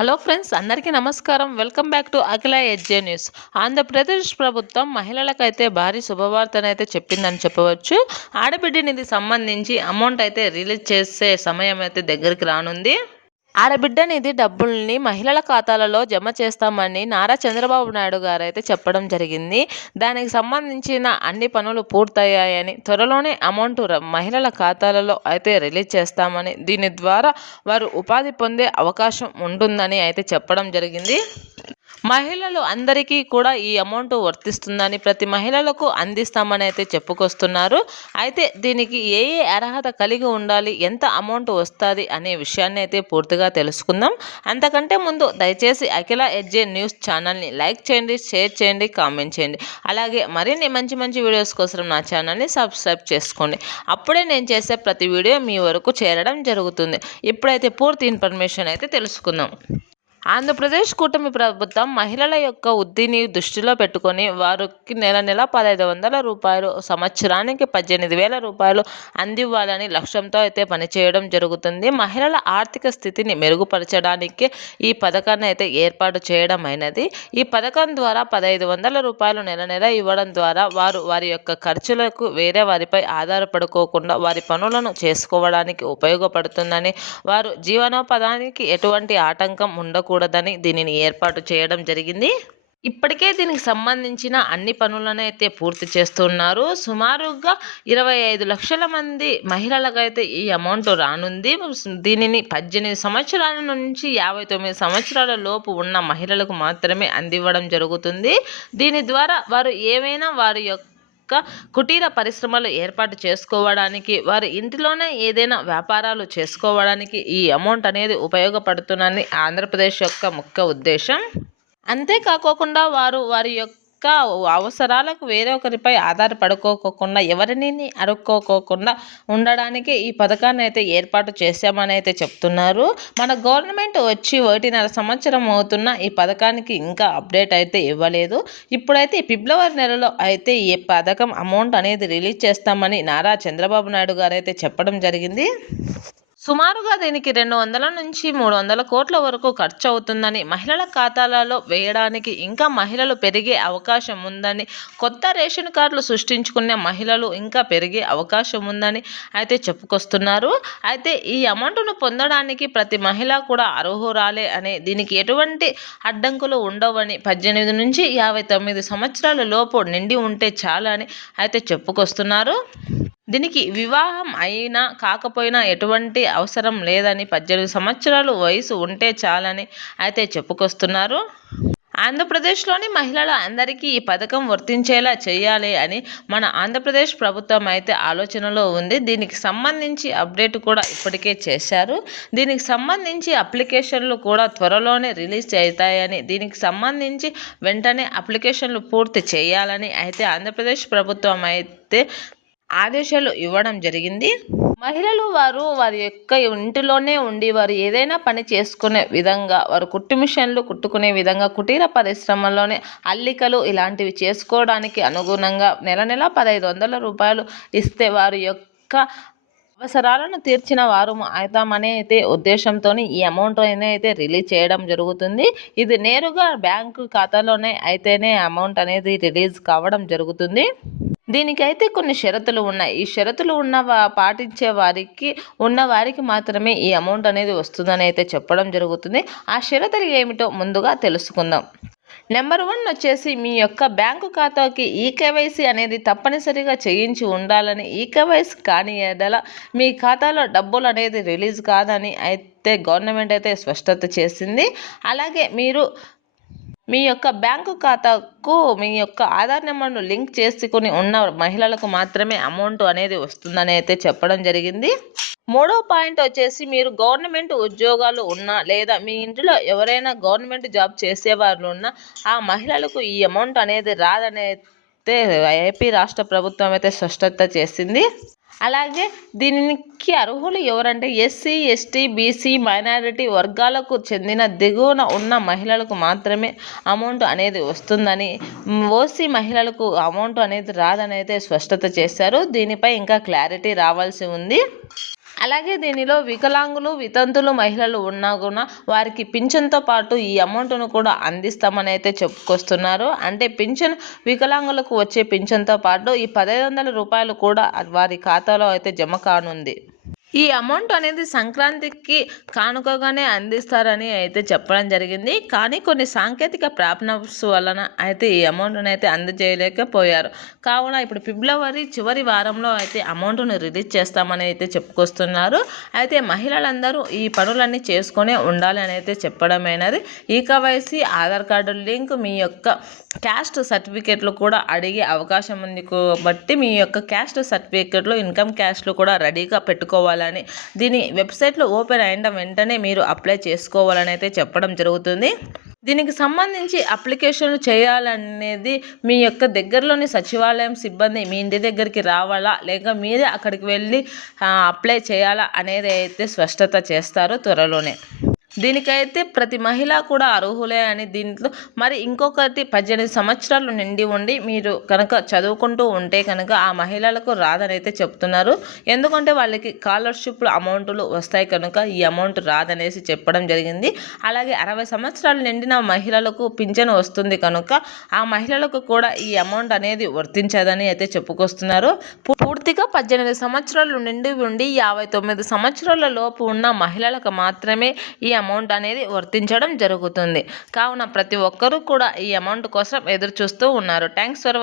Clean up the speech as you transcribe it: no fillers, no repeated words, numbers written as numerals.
Hello friends, అందరికీ నమస్కారం. Welcome back to Akhila ఎడ్జే న్యూస్. ఆంధ్రప్రదేశ్ ప్రభుత్వం మహిళలకైతే భారీ శుభవార్తనైతే చెప్పిందని చెప్పవచ్చు. ఆడబిడ్డ నిధి సంబంధించి అమౌంట్ అయితే రిలీజ్ చేసే సమయం అయితే దగ్గరికి రానుంది. ఆడబిడ్డ నిధి డబ్బుల్ని మహిళల ఖాతాలలో జమ చేస్తామని నారా చంద్రబాబు నాయుడు గారైతే చెప్పడం జరిగింది. దానికి సంబంధించిన అన్ని పనులు పూర్తయ్యాయని, త్వరలోనే అమౌంట్ మహిళల ఖాతాలలో అయితే రిలీజ్ చేస్తామని, దీని ద్వారా వారు ఉపాధి పొందే అవకాశం ఉంటుందని అయితే చెప్పడం జరిగింది. మహిళలు అందరికీ కూడా ఈ అమౌంట్ వర్తిస్తుందని, ప్రతి మహిళలకు అందిస్తామని అయితే చెప్పుకొస్తున్నారు. అయితే దీనికి ఏ అర్హత కలిగి ఉండాలి, ఎంత అమౌంట్ వస్తుంది అనే విషయాన్ని అయితే పూర్తిగా తెలుసుకుందాం. అంతకంటే ముందు దయచేసి అఖిల ఎడ్జే న్యూస్ ఛానల్ని లైక్ చేయండి, షేర్ చేయండి, కామెంట్ చేయండి. అలాగే మరిన్ని మంచి మంచి వీడియోస్ కోసం నా ఛానల్ని సబ్స్క్రైబ్ చేసుకోండి. అప్పుడే నేను చేసే ప్రతి వీడియో మీ వరకు చేరడం జరుగుతుంది. ఇప్పుడైతే పూర్తి ఇన్ఫర్మేషన్ అయితే తెలుసుకుందాం. ఆంధ్రప్రదేశ్ కూటమి ప్రభుత్వం మహిళల యొక్క వృద్ధిని దృష్టిలో పెట్టుకొని వారికి నెల 1,500 రూపాయలు, సంవత్సరానికి 18,000 రూపాయలు అందివ్వాలని లక్ష్యంతో అయితే పనిచేయడం జరుగుతుంది. మహిళల ఆర్థిక స్థితిని మెరుగుపరచడానికి ఈ పథకాన్ని అయితే ఏర్పాటు చేయడం అయినది. ఈ పథకం ద్వారా 1,500 రూపాయలు నెల నెల ఇవ్వడం ద్వారా వారు వారి యొక్క ఖర్చులకు వేరే వారిపై ఆధారపడుకోకుండా వారి పనులను చేసుకోవడానికి ఉపయోగపడుతుందని, వారు జీవనోపాధానికి ఎటువంటి ఆటంకం ఉండకూడదని దీనిని ఏర్పాటు చేయడం జరిగింది. ఇప్పటికే దీనికి సంబంధించిన అన్ని పనులను అయితే పూర్తి చేస్తున్నారు. సుమారుగా 25 లక్షల మంది మహిళలకైతే ఈ అమౌంట్ రానుంది. దీనిని 18 సంవత్సరాల నుంచి 59 సంవత్సరాల లోపు ఉన్న మహిళలకు మాత్రమే అందివ్వడం జరుగుతుంది. దీని ద్వారా వారు ఏమైనా వారి యొక్క కుటీర పరిశ్రమలు ఏర్పాటు చేసుకోవడానికి, వారి ఇంటిలోనే ఏదైనా వ్యాపారాలు చేసుకోవడానికి ఈ అమౌంట్ అనేది ఉపయోగపడుతుందని ఆంధ్రప్రదేశ్ యొక్క ముఖ్య ఉద్దేశం. అంతేకాకుండా వారు వారి యొక్క అవసరాలకు వేరే ఒకరిపై ఆధారపడుకోకుండా, ఎవరిని అడుక్కోకుండా ఉండడానికి ఈ పథకాన్ని అయితే ఏర్పాటు చేశామని అయితే చెప్తున్నారు. మన గవర్నమెంట్ వచ్చి 1.5 సంవత్సరం అవుతున్న ఈ పథకానికి ఇంకా అప్డేట్ అయితే ఇవ్వలేదు. ఇప్పుడైతే ఫిబ్రవరి నెలలో అయితే ఈ పథకం అమౌంట్ అనేది రిలీజ్ చేస్తామని నారా చంద్రబాబు నాయుడు గారు అయితే చెప్పడం జరిగింది. సుమారుగా దీనికి 200 నుంచి 300 కోట్ల వరకు ఖర్చు అవుతుందని, మహిళల ఖాతాలలో వేయడానికి ఇంకా మహిళలు పెరిగే అవకాశం ఉందని, కొత్త రేషన్ కార్డులు సృష్టించుకునే మహిళలు ఇంకా పెరిగే అవకాశం ఉందని అయితే చెప్పుకొస్తున్నారు. అయితే ఈ అమౌంట్ను పొందడానికి ప్రతి మహిళ కూడా అర్హురాలే అని, దీనికి ఎటువంటి అడ్డంకులు ఉండవని, 18 నుంచి 59 సంవత్సరాల లోపు నిండి ఉంటే చాలని అయితే చెప్పుకొస్తున్నారు. దీనికి వివాహం అయినా కాకపోయినా ఎటువంటి అవసరం లేదని, 18 సంవత్సరాలు వయసు ఉంటే చాలని అయితే చెప్పుకొస్తున్నారు. ఆంధ్రప్రదేశ్లోని మహిళల అందరికీ ఈ పథకం వర్తించేలా చేయాలి అని మన ఆంధ్రప్రదేశ్ ప్రభుత్వం అయితే ఆలోచనలో ఉంది. దీనికి సంబంధించి అప్డేట్ కూడా ఇప్పటికే చేశారు. దీనికి సంబంధించి అప్లికేషన్లు కూడా త్వరలోనే రిలీజ్ అవుతాయని, దీనికి సంబంధించి వెంటనే అప్లికేషన్లు పూర్తి చేయాలని అయితే ఆంధ్రప్రదేశ్ ప్రభుత్వం అయితే ఆదేశాలు ఇవ్వడం జరిగింది. మహిళలు వారి యొక్క ఇంటిలోనే ఉండి వారు ఏదైనా పని చేసుకునే విధంగా, వారు కుట్టు మిషన్లు కుట్టుకునే విధంగా, కుటీర పరిశ్రమలోనే అల్లికలు ఇలాంటివి చేసుకోవడానికి అనుగుణంగా నెల 1,500 రూపాయలు ఇస్తే వారి యొక్క అవసరాలను తీర్చిన వారు అవుతామనే అయితే ఉద్దేశంతో ఈ అమౌంట్ అయితే రిలీజ్ చేయడం జరుగుతుంది. ఇది నేరుగా బ్యాంకు ఖాతాలోనే అయితేనే అమౌంట్ అనేది రిలీజ్ కావడం జరుగుతుంది. దీనికైతే కొన్ని షరతులు ఉన్నాయి. ఈ షరతులు పాటించే వారికి మాత్రమే ఈ అమౌంట్ అనేది వస్తుందని అయితే చెప్పడం జరుగుతుంది. ఆ షరతులు ఏమిటో ముందుగా తెలుసుకుందాం. నెంబర్ 1 వచ్చేసి మీ యొక్క బ్యాంకు ఖాతాకి ఈకేవైసీ అనేది తప్పనిసరిగా చేయించి ఉండాలని, ఈకేవైసీ కాని ఎడల మీ ఖాతాలో డబ్బులు అనేది రిలీజ్ కాదని అయితే గవర్నమెంట్ అయితే స్పష్టత చేసింది. అలాగే మీరు మీ యొక్క బ్యాంకు ఖాతాకు మీ యొక్క ఆధార్ నెంబర్ను లింక్ చేసుకుని ఉన్న మహిళలకు మాత్రమే అమౌంట్ అనేది వస్తుందని అయితే చెప్పడం జరిగింది. 3వ పాయింట్ వచ్చేసి మీరు గవర్నమెంట్ ఉద్యోగాలు ఉన్నా లేదా మీ ఇంటిలో ఎవరైనా గవర్నమెంట్ జాబ్ చేసేవారు ఉన్నా ఆ మహిళలకు ఈ అమౌంట్ అనేది రాదని అయితే ఏపీ రాష్ట్ర ప్రభుత్వం అయితే స్పష్టత చేసింది. అలాగే దీనికి అర్హులు ఎవరంటే ఎస్సీ, ఎస్టీ, బీసీ, మైనారిటీ వర్గాలకు చెందిన దిగువన ఉన్న మహిళలకు మాత్రమే అమౌంట్ అనేది వస్తుందని, ఓసీ మహిళలకు అమౌంట్ అనేది రాదని అయితే స్పష్టత చేశారు. దీనిపై ఇంకా క్లారిటీ రావాల్సి ఉంది. అలాగే దీనిలో వికలాంగులు, వితంతులు మహిళలు ఉన్నా కూడా వారికి పింఛన్‌తో పాటు ఈ అమౌంట్‌ను కూడా అందిస్తామని అయితే చెప్పుకొస్తున్నారు. అంటే వికలాంగులకు వచ్చే పింఛన్‌తో పాటు ఈ రూ. 1,500 కూడా వారి ఖాతాలో అయితే జమ కానుంది. ఈ అమౌంట్ అనేది సంక్రాంతికి కానుకగానే అందిస్తారని అయితే చెప్పడం జరిగింది. కానీ కొన్ని సాంకేతిక ప్రాబ్లమ్స్ వలన అయితే ఈ అమౌంట్‌ని అయితే అందజేయలేకపోయారు. కావున ఇప్పుడు ఫిబ్రవరి చివరి వారంలో అయితే అమౌంట్‌ను రిలీజ్ చేస్తామని అయితే చెప్పుకొస్తున్నారు. అయితే మహిళలందరూ ఈ పనులన్నీ చేసుకొనే ఉండాలి అని అయితే చెప్పడమైనది. ఈకేవైసీ, ఆధార్ కార్డు లింక్, మీ యొక్క క్యాస్ట్ సర్టిఫికేట్లు కూడా అడిగే అవకాశం ఉంది కాబట్టి మీ యొక్క క్యాస్ట్ సర్టిఫికేట్లు, ఇన్కమ్ క్యాస్ట్లు కూడా రెడీగా పెట్టుకోవాలని, దీని వెబ్సైట్లో ఓపెన్ అయిన వెంటనే మీరు అప్లై చేసుకోవాలని అయితే చెప్పడం జరుగుతుంది. దీనికి సంబంధించి అప్లికేషన్ చేయాలనేది మీ యొక్క దగ్గరలోని సచివాలయం సిబ్బంది మీ ఇంటి దగ్గరికి రావాలా, లేక మీరే అక్కడికి వెళ్ళి అప్లై చేయాలా అనేది అయితే స్పష్టత చేస్తారు త్వరలోనే. దీనికైతే ప్రతి మహిళ కూడా అర్హులే అని దీంట్లో మరి ఇంకొకటి 18 సంవత్సరాలు నిండి ఉండి మీరు కనుక చదువుకుంటూ ఉంటే కనుక ఆ మహిళలకు రాదనైతే చెప్తున్నారు. ఎందుకంటే వాళ్ళకి స్కాలర్షిప్ అమౌంట్లు వస్తాయి కనుక ఈ అమౌంట్ రాదనేసి చెప్పడం జరిగింది. అలాగే 60 సంవత్సరాలు నిండిన మహిళలకు పింఛను వస్తుంది కనుక ఆ మహిళలకు కూడా ఈ అమౌంట్ అనేది వర్తించదని అయితే చెప్పుకొస్తున్నారు. పూర్తిగా 18 సంవత్సరాలు నిండి ఉండి 59 సంవత్సరాల లోపు ఉన్న మహిళలకు మాత్రమే ఈ అమౌంట్ అనేది వర్తించడం జరుగుతుంది. కావున ప్రతి ఒక్కరూ కూడా ఈ అమౌంట్ కోసం ఎదురు చూస్తూ ఉన్నారు. Thanks for